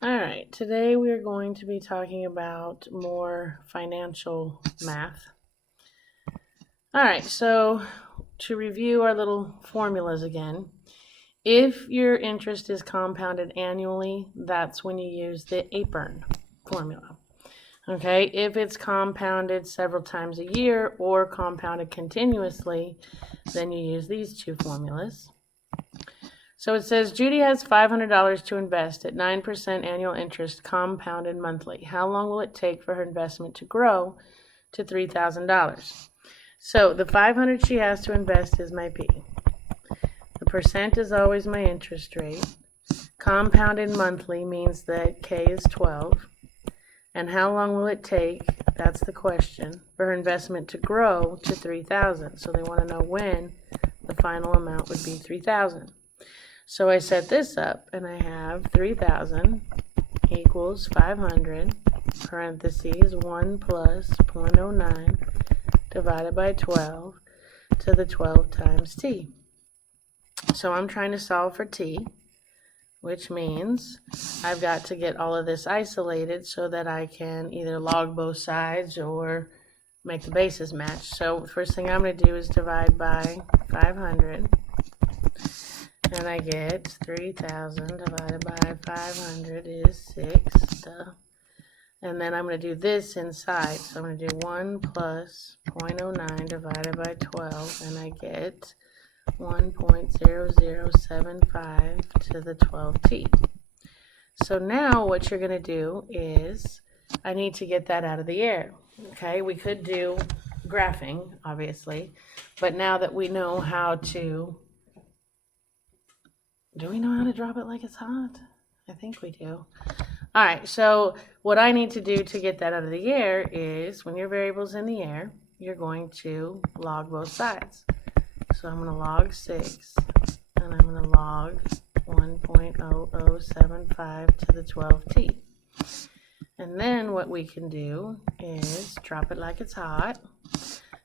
All right, today we are going to be talking about more financial math. All right, so to review our little formulas again, if your interest is compounded annually, that's when you use the APERN formula. Okay, if it's compounded several times a year or compounded continuously, then you use these two formulas. So it says Judy has $500 to invest at 9% annual interest compounded monthly. How long will it take for her investment to grow to $3,000? So the 500 she has to invest is my P. The percent is always my interest rate. Compounded monthly means that K is 12. And how long will it take, that's the question, for her investment to grow to $3,000? So they want to know when the final amount would be $3,000. So I set this up and I have 3,000 equals 500, parentheses 1 plus 0.09 divided by 12 to the 12 times t. So I'm trying to solve for t, which means I've got to get all of this isolated so that I can either log both sides or make the bases match. So the first thing I'm going to do is divide by 500. And I get 3,000 divided by 500 is 6. And then I'm going to do this inside. So I'm going to do 1 plus 0.09 divided by 12. And I get 1.0075 to the 12t. So now what you're going to do is I need to get that out of the air. Okay, we could do graphing, obviously. But now that we know how to... Do we know how to drop it like it's hot? I think we do. All right, so what I need to do to get that out of the air is when your variable's in the air, you're going to log both sides. So I'm going to log 6, and I'm going to log 1.0075 to the 12t. And then what we can do is drop it like it's hot.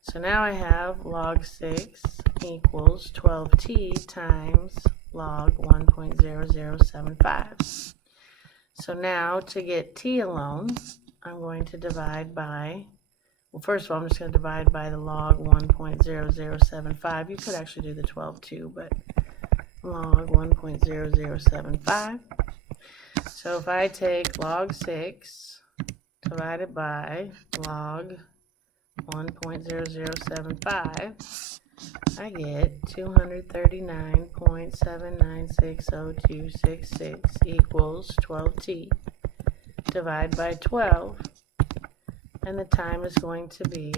So now I have log 6 equals 12t times log 1.0075. So now to get t alone, I'm going to divide by, well, first of all, I'm just going to divide by the log 1.0075. You could actually do the 12 too, but log 1.0075. So if I take log 6 divided by log 1.0075, I get 239.79602266 equals 12t. Divide by 12, and the time is going to be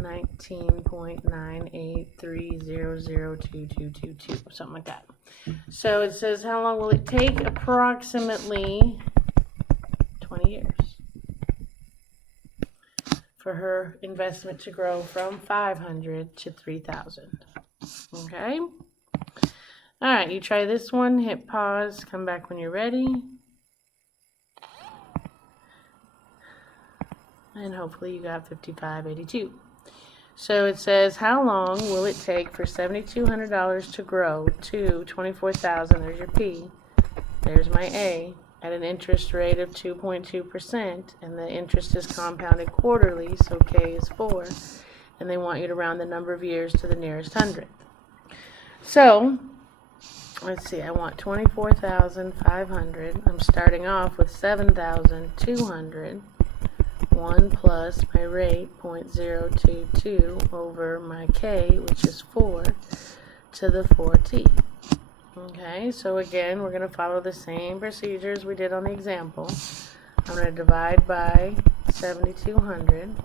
19.98300222, something like that. So it says how long will it take? Approximately 20 years for her investment to grow from 500 to 3,000. Okay? All right, you try this one, hit pause, come back when you're ready. And hopefully you got 5582. So it says, how long will it take for $7,200 to grow to 24,000? There's your P. There's my A. At an interest rate of 2.2%, and the interest is compounded quarterly, so K is 4, and they want you to round the number of years to the nearest hundredth. So, let's see, I want 24,500. I'm starting off with 7,200. 1 plus my rate, 0.022, over my K, which is 4, to the 4t. Okay, so again, we're going to follow the same procedures we did on the example. I'm going to divide by 7,200.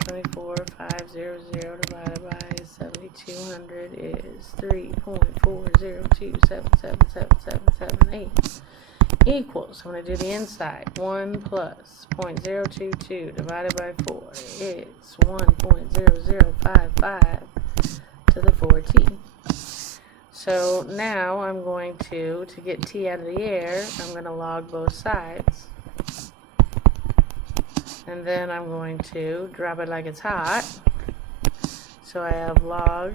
24,500 divided by 7,200 is 3.402777778 equals, I'm going to do the inside, 1 plus 0.022 divided by 4 is 1.0055 to the 4t. So now I'm going to get t out of the air, I'm going to log both sides. And then I'm going to drop it like it's hot. So I have log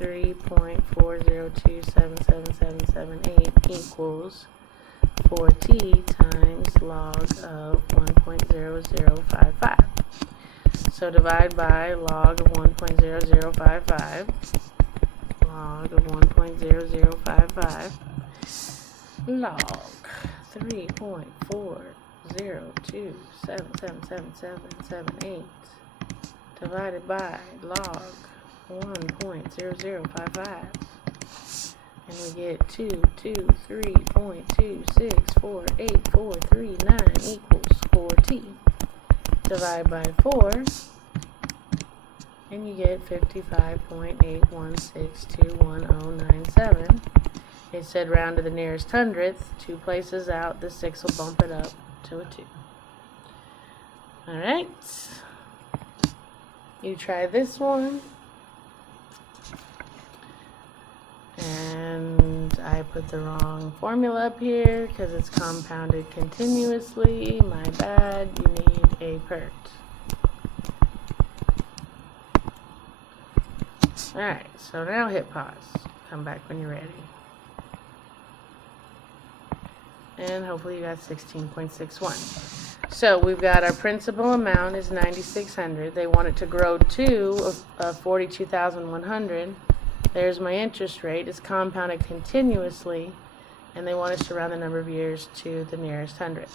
3.402777778 equals 4t times log of 1.0055. So divide by log of 1.0055, log of 1.0055, log 3.402777778 divided by log 1.0055, and we get 223.26484439 equals 4t. Divide by 4, and you get 55.8162197. It said round to the nearest hundredth. 2 places out, the 6 will bump it up to a 2. Alright. You try this one. And I put the wrong formula up here because it's compounded continuously. My bad. You need a PERT. Alright, so now hit pause. Come back when you're ready. And hopefully you got 16.61. So we've got our principal amount is 9,600. They want it to grow to 42,100. There's my interest rate. It's compounded continuously, and they want us to round the number of years to the nearest hundred.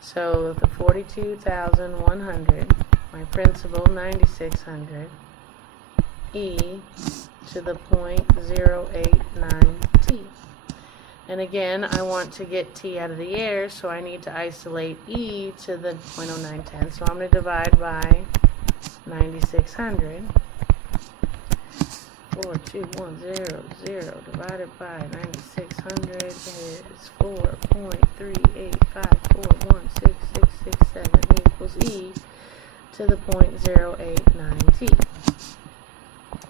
So the 42,100, my principal 9,600, e to the 0.089t. And again, I want to get t out of the air, so I need to isolate e to the 0.0910. So I'm going to divide by 9,600. 42100 divided by 9,600 is 4.385416667 equals e to the 0.089t.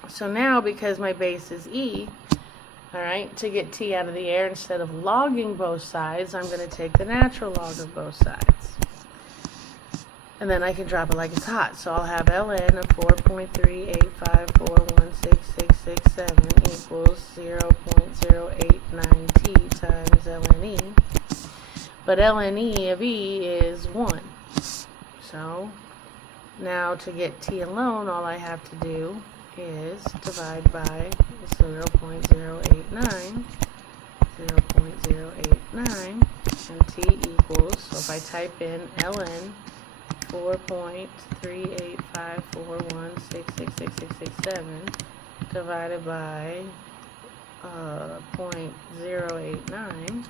So now, because my base is e, alright, to get t out of the air, instead of logging both sides, I'm going to take the natural log of both sides. And then I can drop it like it's hot. So I'll have ln of 4.385416667 equals 0.089t times ln e. But ln e of e is 1. So now to get t alone, all I have to do is divide by 0.089, and t equals, so if I type in ln 4.385416667 divided by 0.089,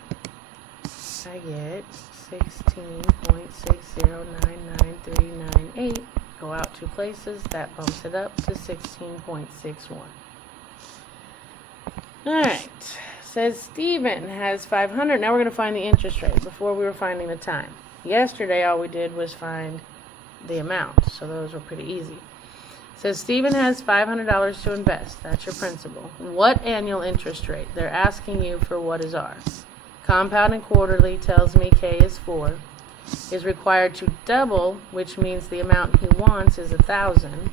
I get 16.6099398. Go out 2 places, that bumps it up to 16.61. Alright, says Stephen has 500. Now we're going to find the interest rate. Before we were finding the time. Yesterday all we did was find the amount, so those were pretty easy. It says Stephen has $500 to invest. That's your principal. What annual interest rate? They're asking you for what is R. Compounded quarterly tells me K is 4. Is required to double, which means the amount he wants is 1,000,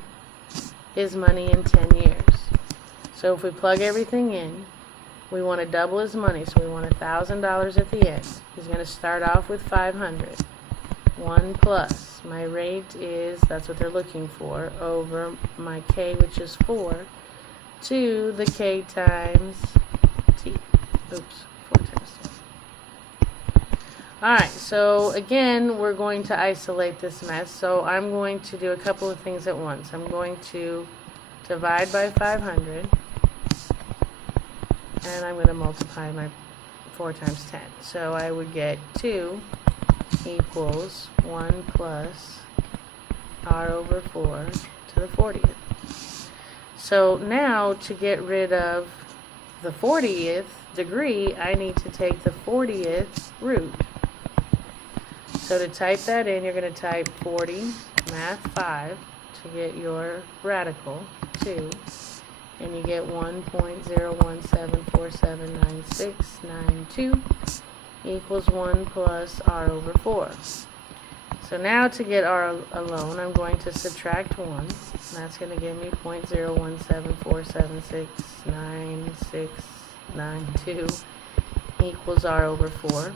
his money in 10 years. So if we plug everything in, we want to double his money, so we want $1,000 at the end. He's going to start off with 500. 1 plus, my rate is, that's what they're looking for, over my K, which is 4, to the K times T. Oops, 4 times T. Alright, so again, we're going to isolate this mess. So I'm going to do a couple of things at once. I'm going to divide by 500. And I'm going to multiply my 4 times 10. So I would get 2 equals 1 plus r over 4 to the 40th. So now to get rid of the 40th degree, I need to take the 40th root. So to type that in, you're going to type 40, math 5, to get your radical, 2. And you get 1.017479692 equals 1 plus r over 4. So now to get R alone, I'm going to subtract 1. And that's going to give me 0.01747699692 equals R over 4.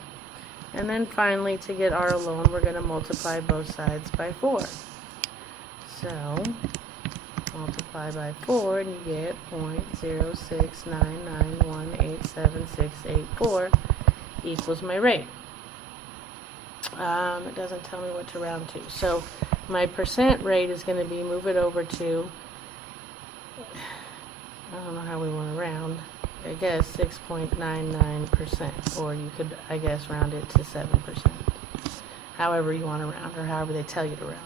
And then finally, to get R alone, we're going to multiply both sides by 4. So multiply by 4 and you get 0.06991876684 equals my rate. It doesn't tell me what to round to. So my percent rate is going to be, move it over to, I don't know how we want to round, I guess 6.99%, or you could, I guess, round it to 7%. However you want to round, or however they tell you to round.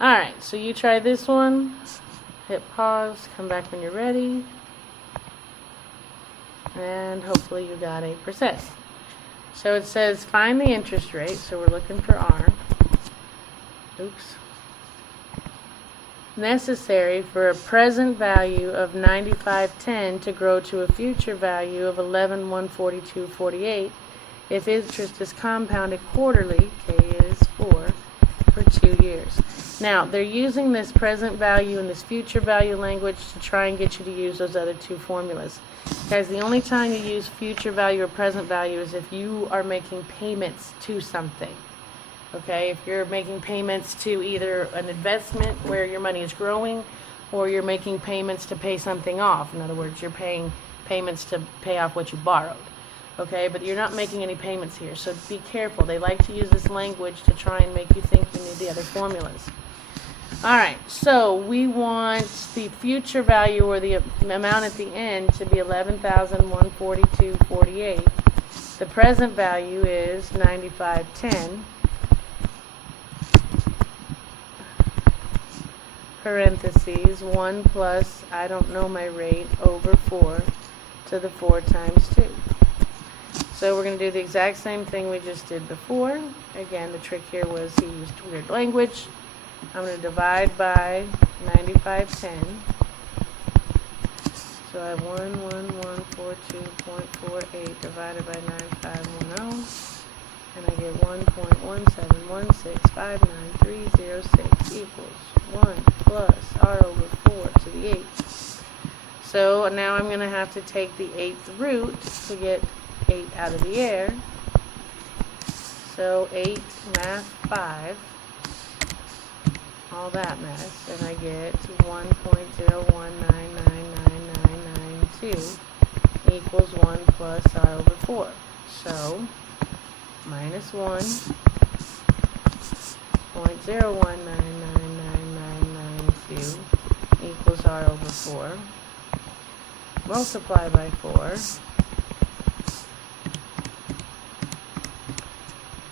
Alright, so you try this one, hit pause, come back when you're ready, and hopefully you got 8%. So it says find the interest rate, so we're looking for R. Oops. Necessary for a present value of 95.10 to grow to a future value of 11,142.48 if interest is compounded quarterly, K is 4, for 2 years. Now, they're using this present value and this future value language to try and get you to use those other two formulas. Guys, the only time you use future value or present value is if you are making payments to something. Okay, if you're making payments to either an investment where your money is growing, or you're making payments to pay something off. In other words, you're paying payments to pay off what you borrowed. Okay, but you're not making any payments here, so be careful. They like to use this language to try and make you think you need the other formulas. Alright, so we want the future value, or the amount at the end, to be 11,142.48. The present value is 95.10. Parentheses 1 plus, I don't know my rate, over 4 to the 4 times 2. So we're going to do the exact same thing we just did before. Again, the trick here was he used weird language. I'm going to divide by 95.10. So I have 11142.48 divided by 9510. And I get 1.171659306 equals 1 plus R over 4 to the 8. So now I'm going to have to take the 8th root to get 8 out of the air. So 8 math 5. All that mess, and I get 1.0199992 equals 1 plus R over 4. So minus 1.0199992 equals R over 4. Multiply by 4,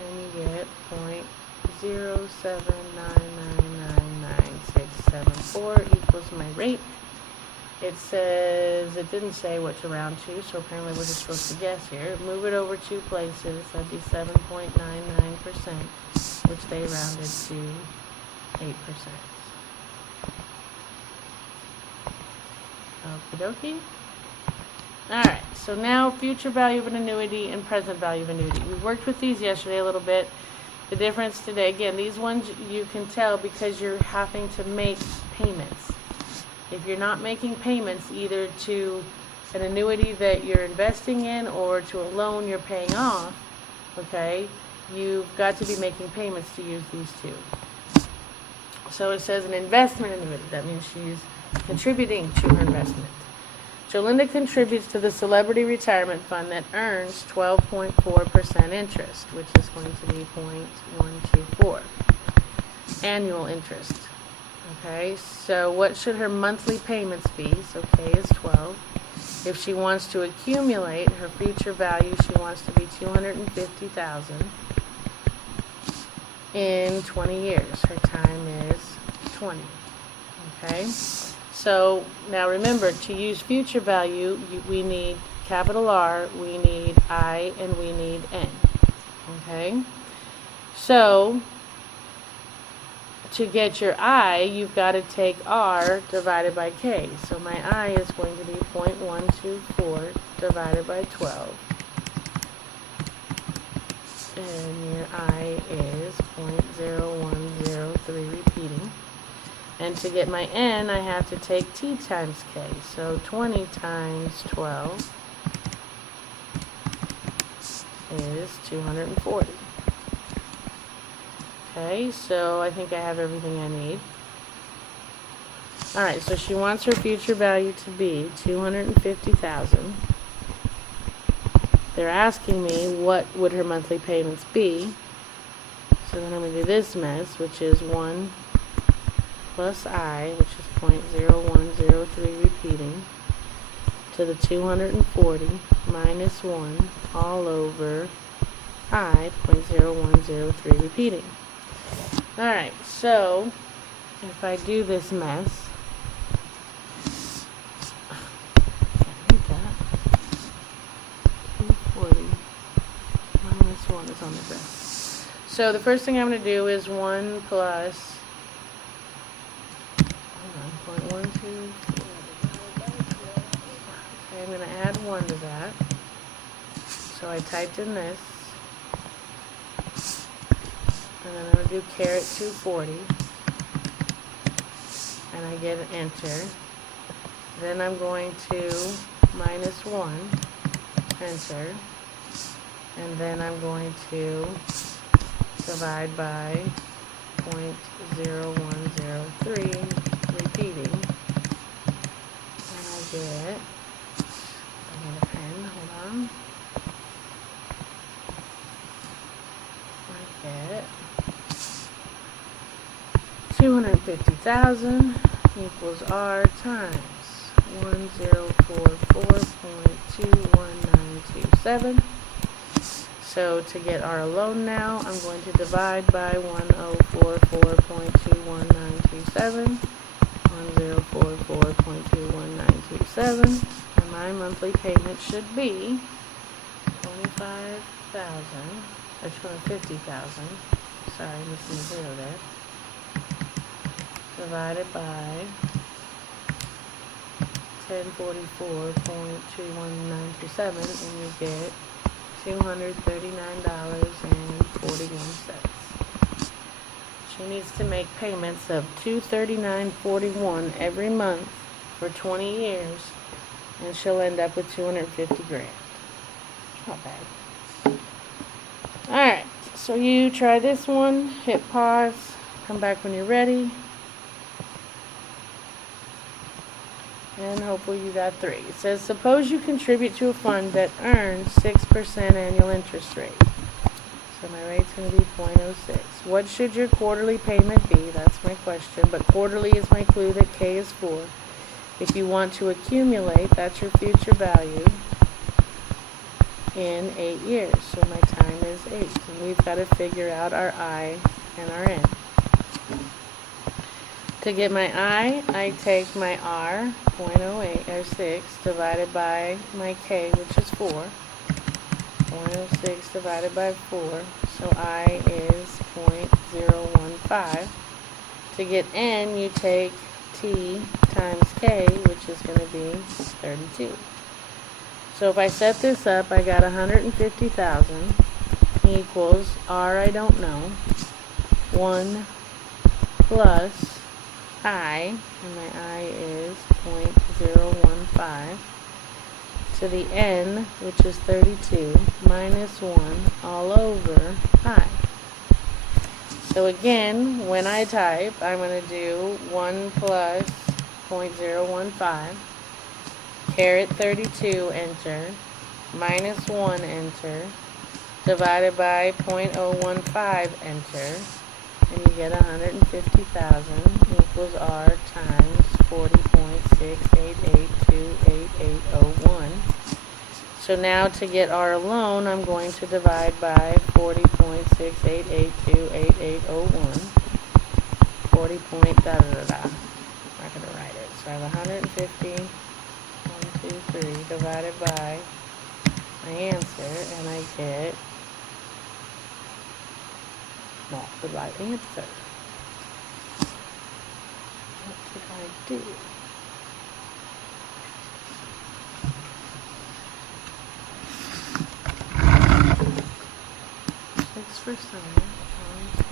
and you get 0.079999674 equals my rate. It says, it didn't say what to round to, so apparently we're just supposed to guess here. Move it over 2 places, that'd be 7.99%, which they rounded to 8%. Okie dokie. Alright, so now future value of an annuity and present value of an annuity. We worked with these yesterday a little bit. The difference today, again, these ones you can tell because you're having to make payments. If you're not making payments either to an annuity that you're investing in or to a loan you're paying off, okay, you've got to be making payments to use these two. So it says an investment annuity. That means she's contributing to her investment. Jolinda contributes to the Celebrity Retirement Fund that earns 12.4% interest, which is going to be 0.124 annual interest. Okay, so what should her monthly payments be? So K is 12. If she wants to accumulate her future value, she wants to be $250,000 in 20 years. Her time is 20. Okay. So now remember, to use future value, we need capital R, we need I, and we need N. Okay? So to get your I, you've got to take R divided by K. So my I is going to be 0.124 divided by 12. And your I is 0.0103 repeating. And to get my n, I have to take t times k. So 20 times 12 is 240. Okay, so I think I have everything I need. Alright, so she wants her future value to be 250,000. They're asking me what would her monthly payments be. So then I'm going to do this mess, which is 1 plus I, which is 0.0103 repeating, to the 240 minus 1 all over I, 0.0103 repeating. Alright, so if I do this mess, 240 minus 1 is on the graph. So the first thing I'm going to do is 1 plus 0.124. Okay, I'm going to add 1 to that. So I typed in this. And then I'm going to do caret 240. And I get an enter. Then I'm going to minus 1. Enter. And then I'm going to divide by 0.0103 repeating, and I get, I need a pen, hold on, I get 250,000 equals R times 1044.21927. So to get R alone now, I'm going to divide by 1044.21927, 1044.21927, and my monthly payment should be 250,000, sorry, missing a zero there, divided by 1044.21927, and you get $239.41. She needs to make payments of $239.41 every month for 20 years, and she'll end up with 250 grand. Not bad. Alright, so you try this one, hit pause, come back when you're ready, and hopefully you got 3. It says, suppose you contribute to a fund that earns 6% annual interest rate. So my rate's going to be 0.06. What should your quarterly payment be? That's my question. But quarterly is my clue that K is 4. If you want to accumulate, that's your future value in 8 years. So my time is 8. And we've got to figure out our I and our N. To get my I take my R, 0.08, or 6, divided by my K, which is 4. 0.06 divided by 4, so I is 0.015. To get N, you take T times K, which is going to be 32. So if I set this up, I got 150,000 equals R, I don't know, 1 plus I, and my I is 0.015, to the N, which is 32, minus 1 all over I. So again, when I type, I'm going to do 1 plus 0.015, caret 32, enter, minus 1, enter, divided by 0.015, enter, and you get 150,000 equals R times 40.688288801. So now to get R alone, I'm going to divide by 40.688288801. 40 point da da da da. I'm not going to write it. So I have 150, 1, 2, 3, divided by my answer, and I get not the right answer. What did I do? 6%, 1, 2,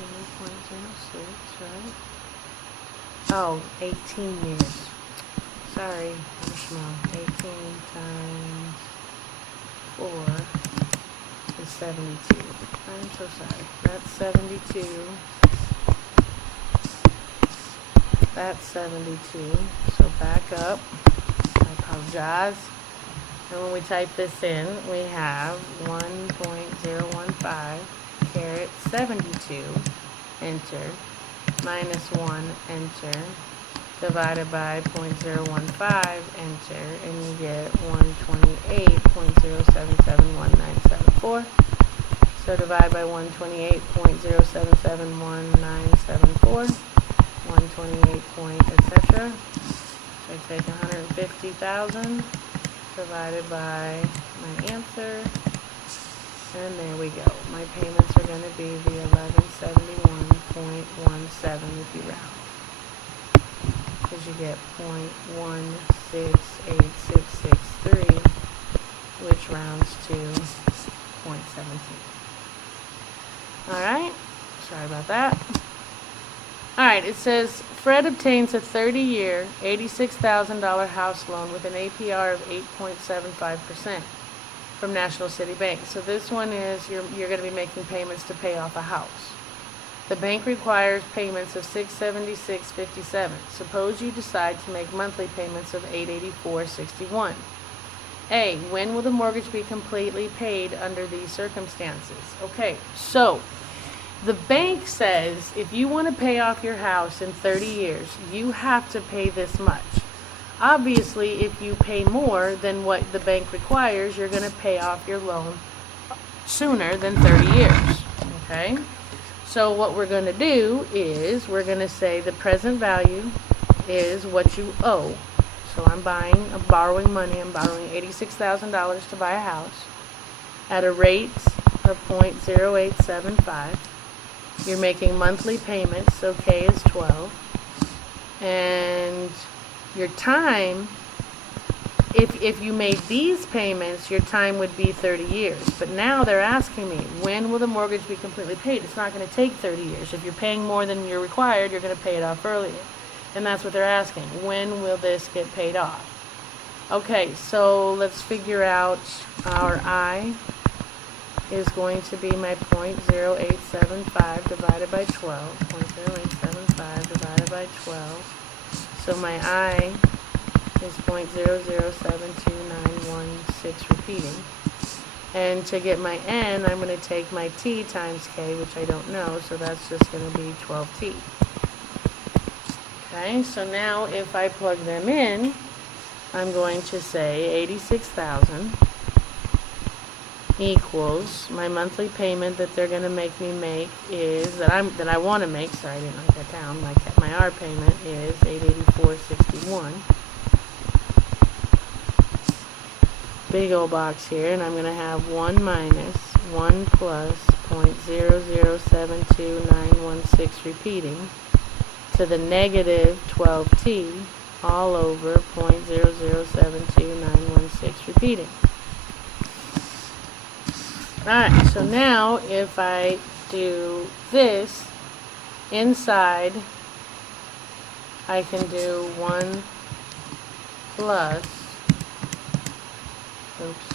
0.06, right? Oh, 18 years. Sorry, I'm small. 18 times 4 is 72. I'm so sorry. That's 72. That's 72. So back up. I apologize. And when we type this in, we have 1.015 caret 72, enter, minus 1, enter, divided by 0.015, enter, and you get 128.0771974. So divide by 128.0771974, 128 point, etc. So I take 150,000 divided by my answer, and there we go. My payments are going to be the 1171.17 if you round, because you get 0.168663, which rounds to 0.17. Alright, sorry about that. Alright, it says Fred obtains a 30-year, $86,000 house loan with an APR of 8.75% from National City Bank. So this one is you're going to be making payments to pay off a house. The bank requires payments of $676.57. Suppose you decide to make monthly payments of $884.61. A, when will the mortgage be completely paid under these circumstances? Okay, so the bank says if you want to pay off your house in 30 years, you have to pay this much. Obviously, if you pay more than what the bank requires, you're going to pay off your loan sooner than 30 years. Okay? So what we're going to do is we're going to say the present value is what you owe. So I'm borrowing money. I'm borrowing $86,000 to buy a house at a rate of 0.0875. You're making monthly payments, so K is 12. And your time, if you made these payments, your time would be 30 years. But now they're asking me, when will the mortgage be completely paid? It's not going to take 30 years. If you're paying more than you're required, you're going to pay it off earlier. And that's what they're asking. When will this get paid off? Okay, so let's figure out our I is going to be my 0.0875 divided by 12. 0.0875 divided by 12. So my I is 0.0072916 repeating. And to get my N, I'm going to take my T times K, which I don't know, so that's just going to be 12T. Okay, so now if I plug them in, I'm going to say 86,000 equals my monthly payment that they're going to make me make is that I want to make. Sorry, I didn't write that down. My R payment is $884.61. Big old box here, and I'm going to have 1 minus 1 plus 0.0072916 repeating to the negative 12T all over 0.0072916 repeating. Alright, so now if I do this inside, I can do 1 plus, oops,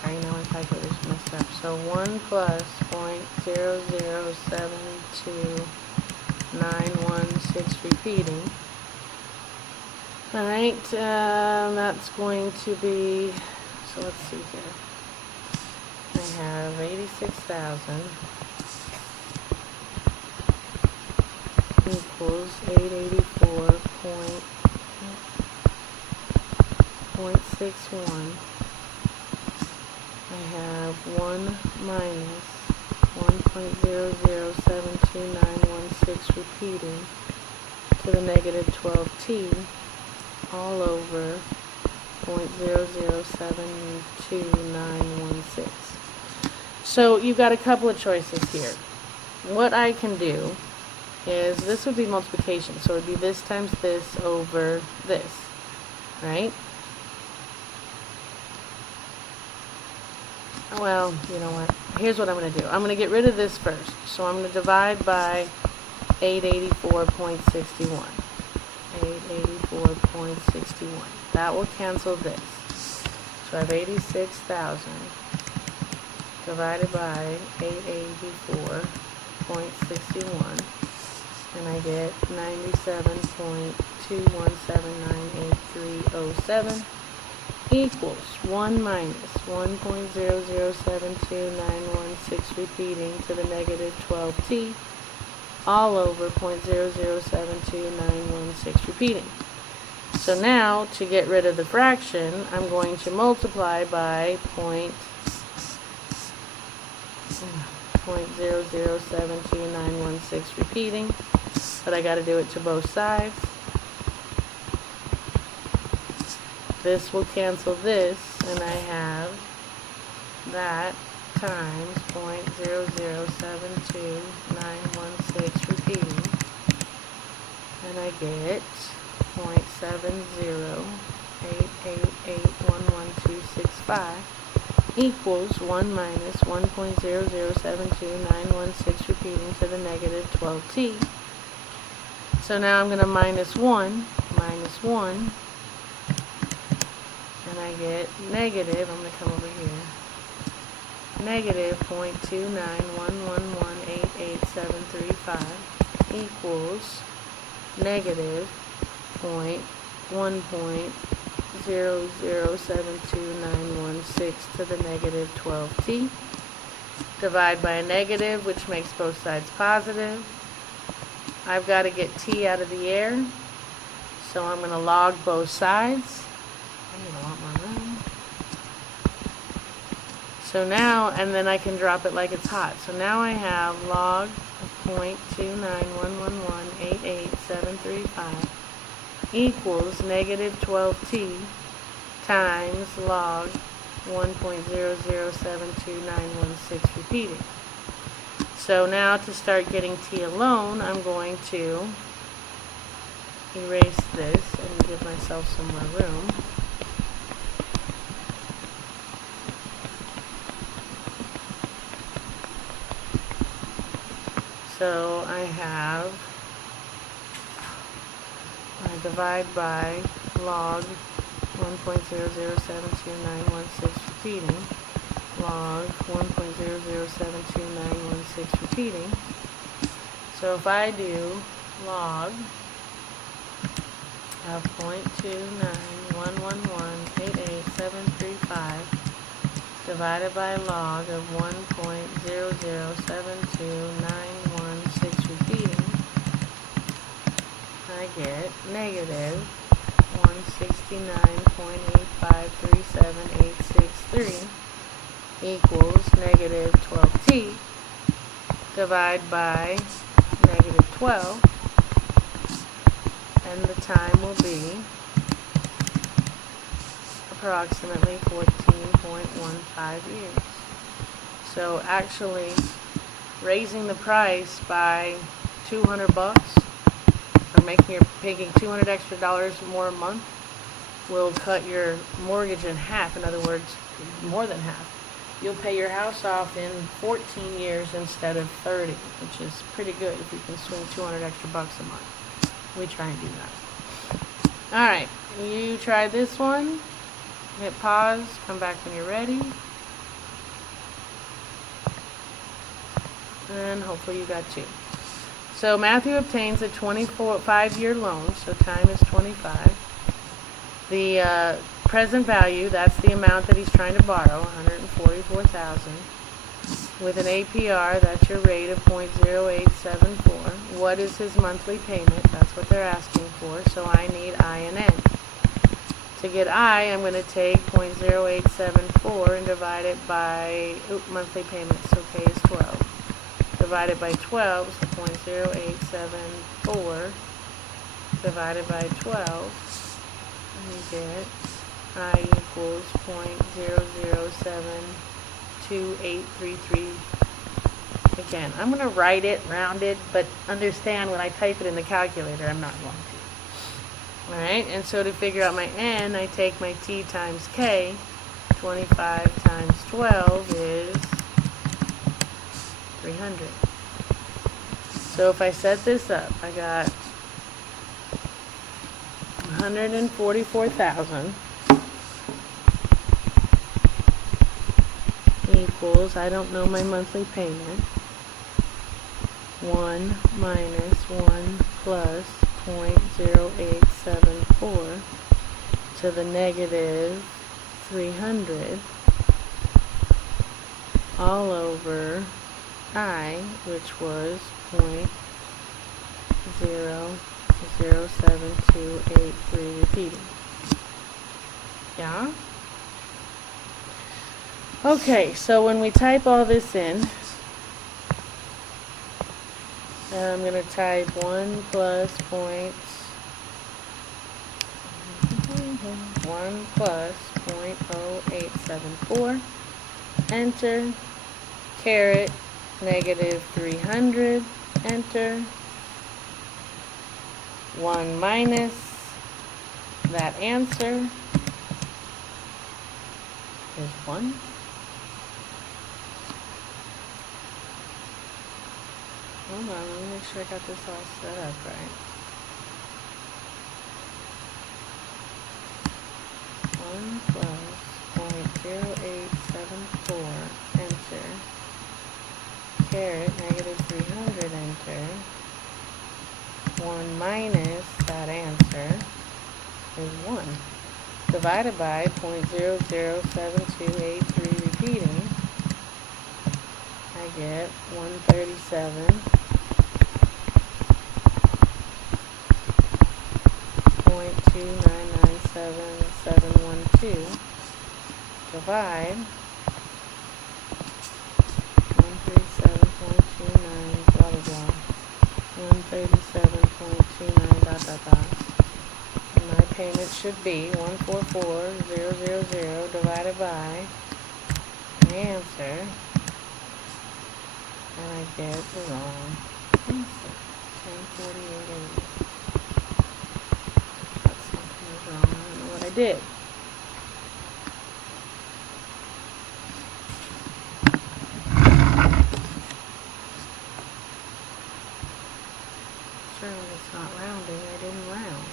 sorry, now my calculator's messed up. So 1 plus 0.0072916 repeating. Alright, that's going to be, so let's see here. I have 86,000 equals 884.61. I have 1 minus 1.0072916 repeating to the negative 12T all over 0.0072916. So you've got a couple of choices here. What I can do is, this would be multiplication, so it would be this times this over this, right? well, you know what? Here's what I'm going to do. I'm going to get rid of this first. So I'm going to divide by 884.61. 884.61. That will cancel this. So I have 86,000 divided by 884.61. And I get 97.21798,307 equals 1 minus 1.0072916 repeating to the negative 12t all over 0.0072916 repeating. So now, to get rid of the fraction, I'm going to multiply by 0.0072916 repeating, but I got to do it to both sides. This will cancel this, and I have that times 0.0072916 repeating, and I get 0.7088811265 equals 1 minus 1.0072916 repeating to the negative 12t. So now I'm going to minus 1, and I get negative, I'm going to come over here, negative 0.29111888735 equals negative 1.0072916 to the negative 12t. Divide by a negative, which makes both sides positive. I've got to get t out of the air, so I'm going to log both sides. I need a lot more room. So now, and then I can drop it like it's hot. So now I have log of 0.29111888735 equals negative 12t times log 1.0072916 repeating. So now to start getting t alone, I'm going to erase this and give myself some more room. So I divide by log 1.0072916 repeating, log 1.0072916 repeating. So if I do log of 0.29111888735 divided by log of 1.0072916 repeating, I get negative 169.8537863 equals negative 12t. Divide by negative 12, and the time will be approximately 14.15 years. So actually raising the price by $200 or paying $200 extra more a month will cut your mortgage in half. In other words, more than half. You'll pay your house off in 14 years instead of 30, which is pretty good if you can swing $200 extra a month. We try and do that. All right, you try this one. Hit pause, come back when you're ready. And hopefully you got two. So Matthew obtains a 5-year loan, so time is 25. The present value, that's the amount that he's trying to borrow, $144,000. With an APR, that's your rate of 0.0874. What is his monthly payment? That's what they're asking for, so I need I and N. To get I, I'm going to take 0.0874 and divide it by, monthly payments, so K is 12. Divided by 12, so 0.0874 divided by 12, and you get I equals 0.0072833. Again, I'm going to write it, round it, but understand when I type it in the calculator, I'm not going to. Alright, and so to figure out my N, I take my T times K. 25 times 12 300. So if I set this up, I got 144,000 equals, I don't know my monthly payment, 1 minus 1 plus 0.0874 to the negative 300 all over I, which was 0.007283 repeating. Yeah? Okay, so when we type all this in, I'm going to type 1 plus 0.0874, enter, caret, negative 300, enter, 1 minus that answer is 1. Hold on, let me make sure I got this all set up right. 1 plus 0.0874, enter, caret, negative 300, enter, 1 minus that answer is 1. Divided by 0.007283 repeating, I get 137.2997712 divide 137.29 blah blah blah 137.29 dot dot dot. And my payment should be 144,000 divided by my answer, and I get the wrong answer. 1048.80. Thought something was wrong. I don't know what I did. Surely it's not rounding. I didn't round.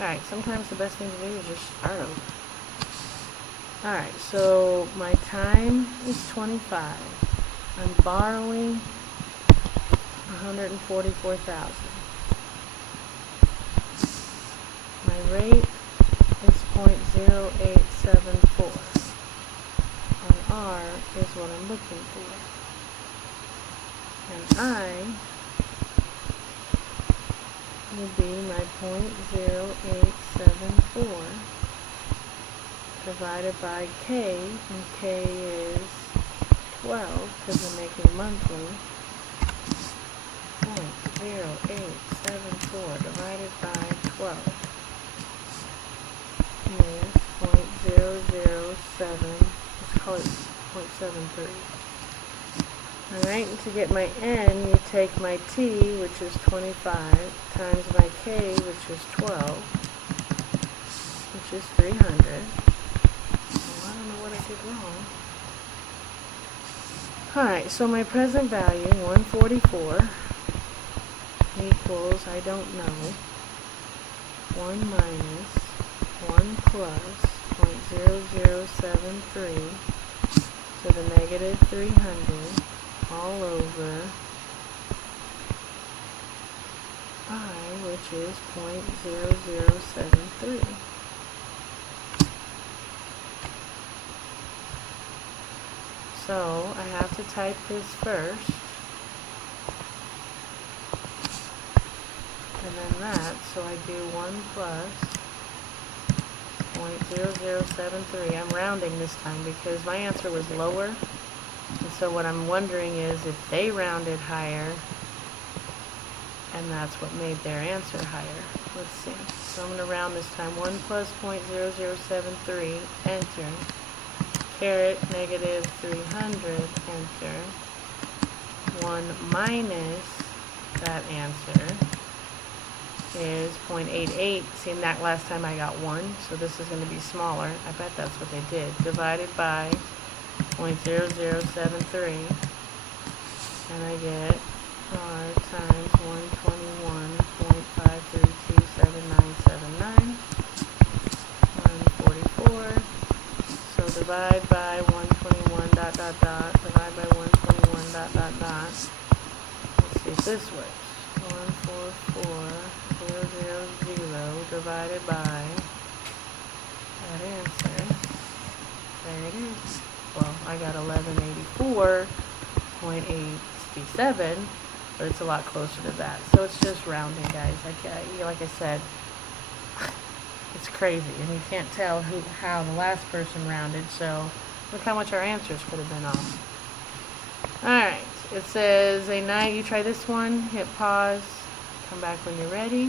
Alright, sometimes the best thing to do is just start over. Alright, so my time is 25. I'm borrowing 144,000. My rate is 0.0874. And R is what I'm looking for. And I would be my 0.0874 divided by K, and K is 12 because I'm making monthly. 0.0874 divided by 12 is 0.007, let's call it 0.73. Alright, and to get my N, you take my T, which is 25, times my K, which is 12, which is 300. Well, I don't know what I did wrong. Alright, so my present value, 144, equals, I don't know, 1 minus 1 plus 0.0073 to the negative 300 all over I, which is 0.0073. So I have to type this first, and then that, so I do 1 plus 0.0073. I'm rounding this time because my answer was lower. And so what I'm wondering is if they rounded higher, and that's what made their answer higher. Let's see. So I'm going to round this time. 1 plus 0.0073, enter. Caret, negative 300, enter. 1 minus that answer is 0.88. See, that last time I got 1, so this is going to be smaller. I bet that's what they did. Divided by 0.0073, and I get R times 121.5327979, 144. So divide by 121 dot dot dot, divide by 121 dot dot dot. Let's see if this works. 144,000 divided by that answer. There it is. Well, I got 1184.867, but it's a lot closer to that. So it's just rounding, guys. Like I said, it's crazy, and you can't tell how the last person rounded. So look how much our answers could have been off. All right. It says you try this one, hit pause, come back when you're ready,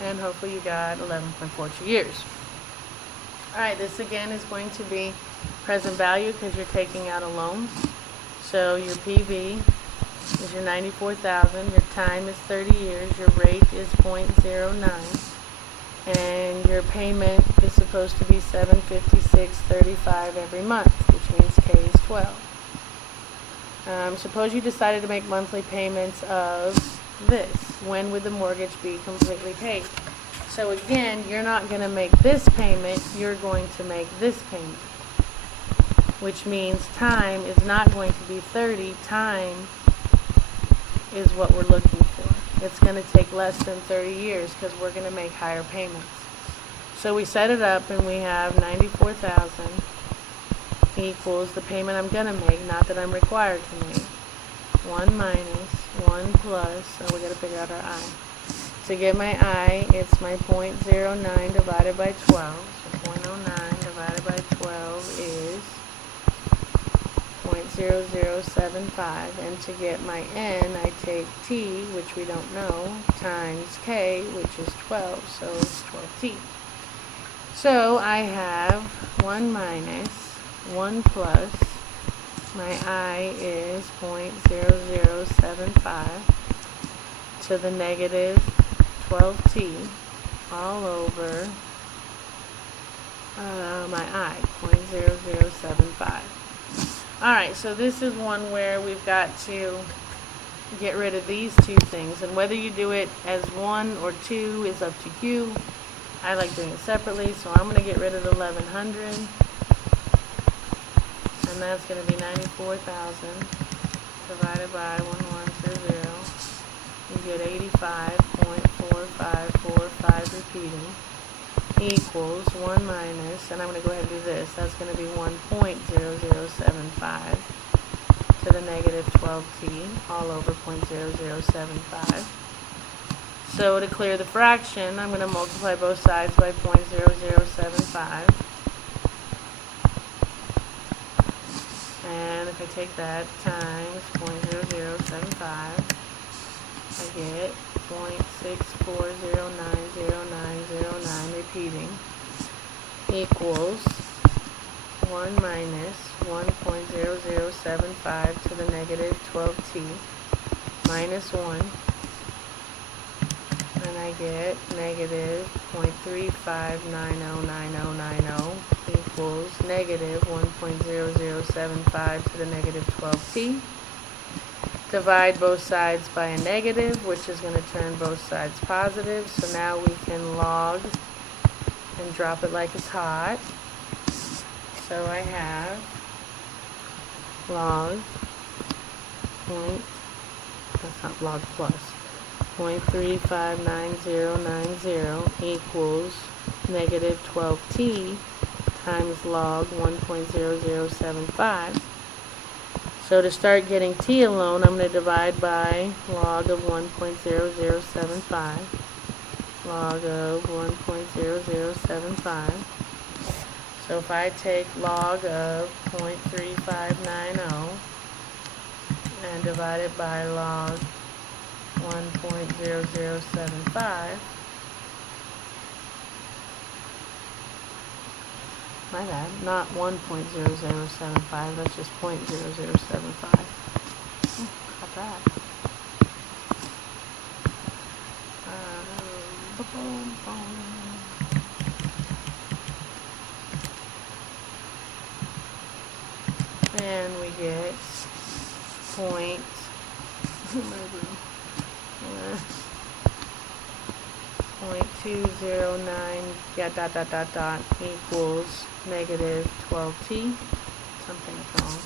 and hopefully you got 11.42 years. Alright, this again is going to be present value because you're taking out a loan. So your PV is your 94,000, your time is 30 years, your rate is 0.09. And your payment is supposed to be $756.35 every month, which means K is 12. Suppose you decided to make monthly payments of this. When would the mortgage be completely paid? So again, you're not going to make this payment, you're going to make this payment, which means time is not going to be 30. Time is what we're looking for. It's going to take less than 30 years because we're going to make higher payments. So we set it up and we have 94,000 equals the payment I'm going to make, not that I'm required to make. 1 minus 1 plus, so we got to figure out our I. To get my I, it's my 0.09 divided by 12. So 0.09 divided by 12 is 0.0075, and to get my N, I take T, which we don't know, times K, which is 12, so it's 12T. So I have 1 minus 1 plus, my I is 0.0075 to the negative 12T all over my I, 0.0075. Alright, so this is one where we've got to get rid of these two things, and whether you do it as 1 or 2 is up to you. I like doing it separately, so I'm going to get rid of the 1100, and that's going to be 94,000 divided by 1120. You get 85.4545 repeating, equals 1 minus, and I'm going to go ahead and do this, that's going to be 1.0075 to the negative 12T all over 0.0075. So to clear the fraction, I'm going to multiply both sides by 0.0075. And if I take that times 0.0075, I get 0.64090909 repeating, equals 1 minus 1.0075 to the negative 12T minus 1, and I get negative 0.35909090 equals negative 1.0075 to the negative 12T. Divide both sides by a negative, which is going to turn both sides positive. So now we can log and drop it like it's hot. So I have log that's not log plus, 0.359090 equals negative 12T times log 1.0075. So to start getting T alone, I'm going to divide by log of 1.0075. Log of 1.0075. So if I take log of 0.3590 and divide it by log 1.0075, my bad, not 1.0075, that's just 0.0075. Oh, got that. And we get point 0.209 equals negative 12t. Something's wrong.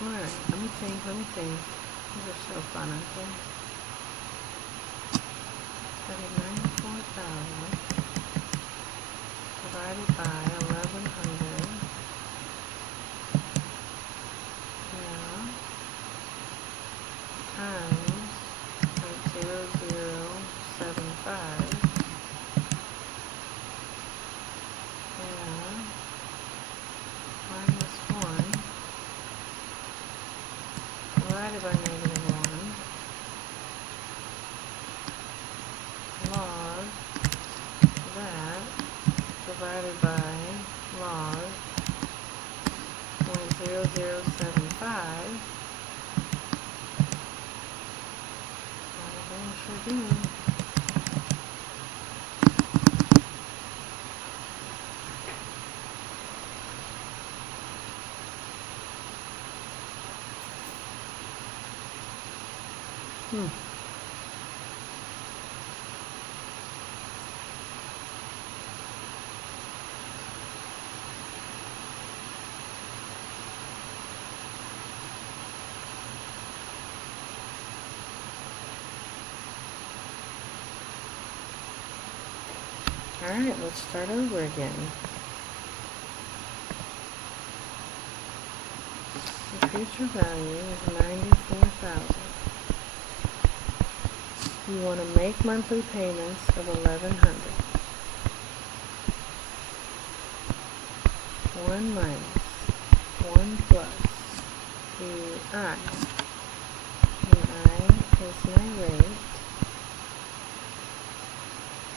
Alright, let me think. These are so fun, aren't they? 94,000 divided by 1,100. Yeah. Times 0.0075. Minus 1 divided by negative 1 log that divided by log 0.0075. I sure do. Alright, let's start over again. The future value is 94,000. You want to make monthly payments of 1,100. 1 minus 1 plus EI. EI is my rate.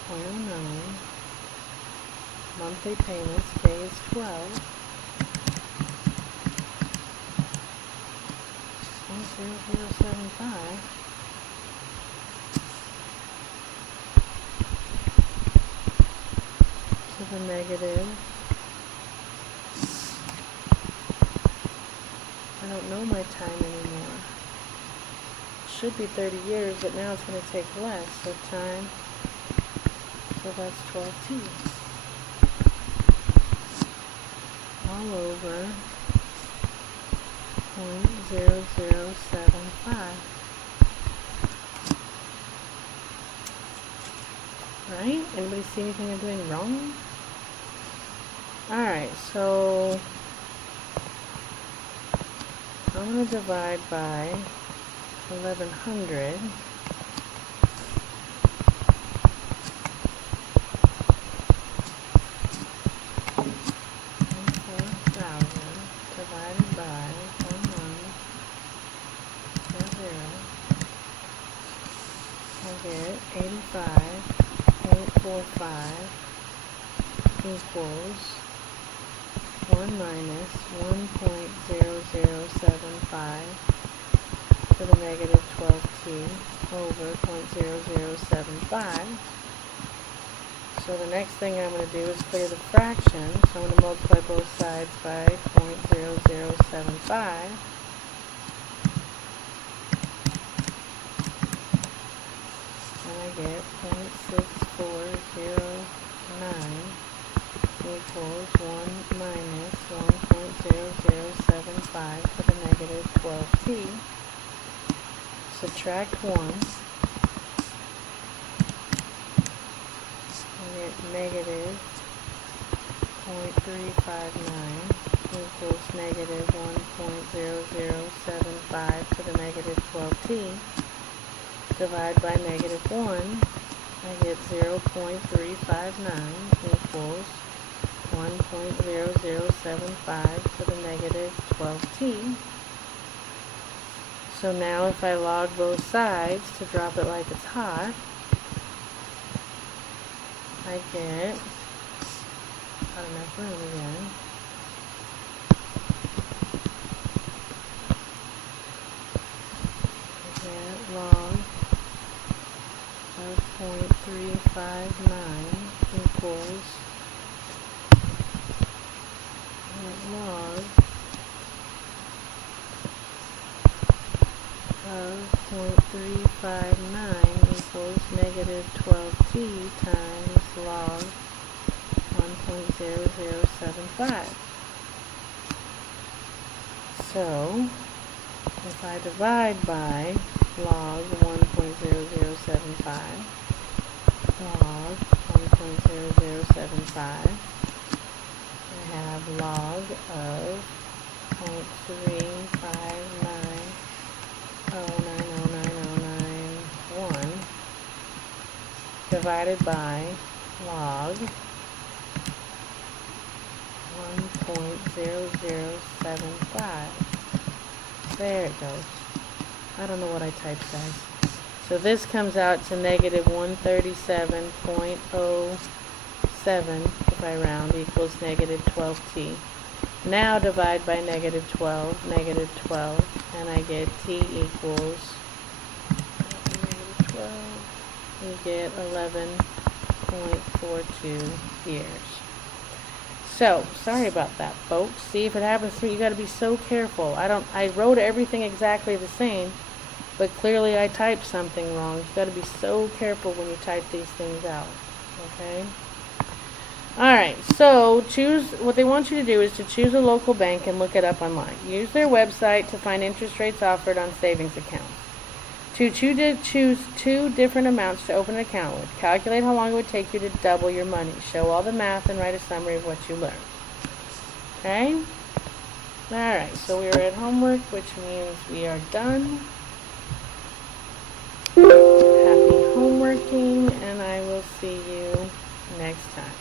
0.09. Monthly payments, K is 12. 0.0075. To the negative. I don't know my time anymore. It should be 30 years, but now it's going to take less of time. So that's 12t. All over 0.0075. Right? Anybody see anything I'm doing wrong? Alright, so I'm going to divide by 1,100. Get 85.45 equals 1 minus 1.0075 to the negative 12t over 0.0075. So the next thing I'm going to do is clear the fraction. So I'm going to multiply both sides by 0.0075. Get 0.6409 equals 1 minus 1.0075 to the negative 12t. Subtract 1. I get negative 0.359 equals negative 1.0075 to the negative 12t. divide by -1, I get 0.359 equals 1.0075 to the -12t. So now if I log both sides to drop it like it's hot, I get, not enough room again, I get log of 0.359 equals log of 0.359 equals -12t times log 1.0075. So, if I divide by log 1.0075, log 1.0075, I have log of 0.359090991 divided by log 1.0075. There it goes. I don't know what I typed, guys. So this comes out to -137.07, if I round, equals -12t. Now divide by -12, -12, and I get t equals -12. You get 11.42 years. So, sorry about that, folks. See, if it happens to me, you got to be so careful. I wrote everything exactly the same, but clearly I typed something wrong. You got to be so careful when you type these things out. Okay? Alright, so what they want you to do is to choose a local bank and look it up online. Use their website to find interest rates offered on savings accounts. To choose two different amounts to open an account with. Calculate how long it would take you to double your money. Show all the math and write a summary of what you learned. Okay? Alright, so we are at homework, which means we are done. Happy homeworking, and I will see you next time.